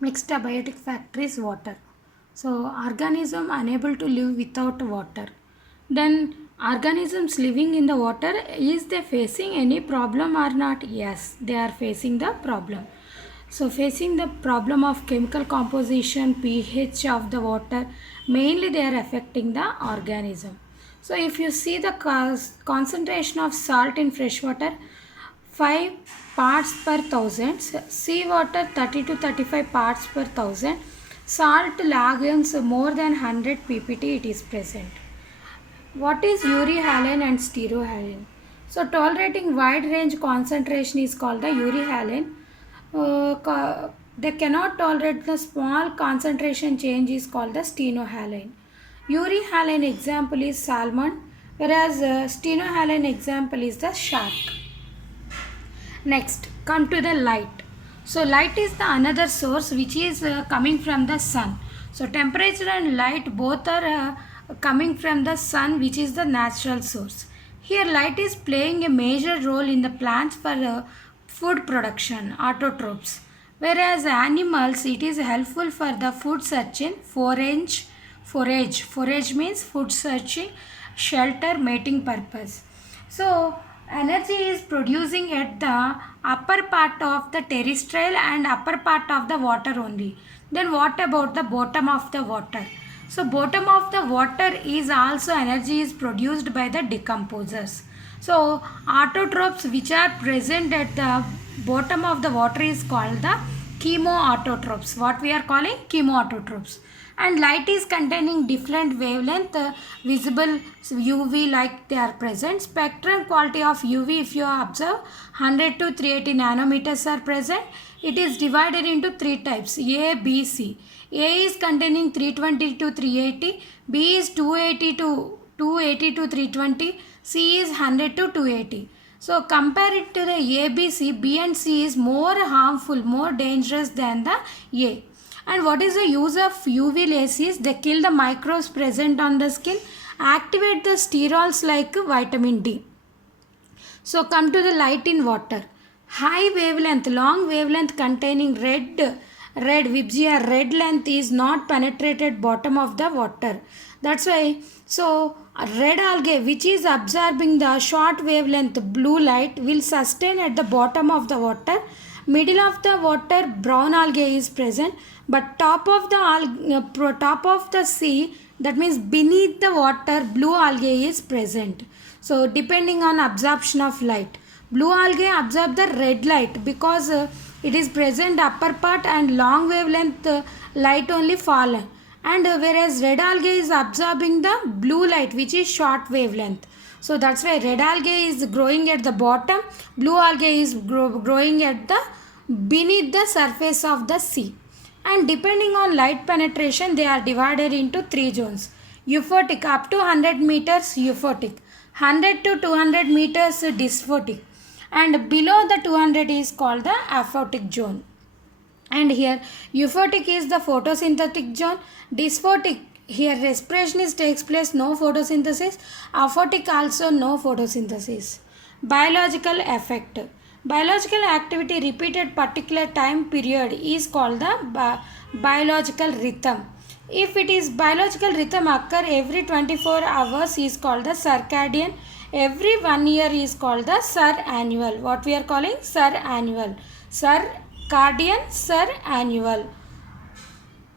Next abiotic factor is water. So organism unable to live without water. Then organisms living in the water, is they facing any problem or not? Yes, they are facing the problem. So facing the problem of chemical composition, pH of the water, mainly they are affecting the organism. So if you see the concentration of salt in fresh water, 5 parts per thousand, seawater 30 to 35 parts per thousand, salt lagoons more than 100 ppt it is present. What is urihalane and stereohalane? So tolerating wide range concentration is called the urihalane. They cannot tolerate the small concentration change is called the stenohalane. Urihalane example is salmon, whereas stenohalane example is the shark. Next, come to the light. So light is the another source which is coming from the sun. So temperature and light both are coming from the sun, which is the natural source. Here light is playing a major role in the plants for food production, autotrophs. Whereas animals, it is helpful for the food searching, forage means food searching, shelter, mating purpose. So energy is producing at the upper part of the terrestrial and upper part of the water only. Then what about the bottom of the water? So bottom of the water is also energy is produced by the decomposers. So autotrophs which are present at the bottom of the water is called the chemoautotrophs. What we are calling chemoautotrophs. And light is containing different wavelength, visible UV light they are present. Spectrum quality of UV, if you observe, 100 to 380 nanometers are present. It is divided into three types, A, B, C. A is containing 320 to 380, B is 280 to 320, C is 100 to 280. So compare it to the A, B, C, B and C is more harmful, more dangerous than the A. And what is the use of UV lasers? They kill the microbes present on the skin, activate the sterols like vitamin D. So come to the light in water. High wavelength, long wavelength containing red Vibgea red length is not penetrated bottom of the water. That's why, so red algae which is absorbing the short wavelength blue light will sustain at the bottom of the water. Middle of the water brown algae is present, but top of the sea, that means beneath the water blue algae is present. So depending on absorption of light, blue algae absorb the red light because it is present upper part and long wavelength light only fallen, and whereas red algae is absorbing the blue light which is short wavelength. So that's why red algae is growing at the bottom, blue algae is growing at the beneath the surface of the sea. And depending on light penetration, they are divided into three zones. Euphotic up to 100 meters euphotic, 100 to 200 meters dysphotic, and below the 200 is called the aphotic zone. And here euphotic is the photosynthetic zone, dysphotic here respiration is takes place, no photosynthesis, aphotic also no photosynthesis. Biological effect. Biological activity repeated particular time period is called the biological rhythm. If it is biological rhythm occur every 24 hours is called the circadian. Every 1 year is called the annual. What we are calling annual. Circadian, annual.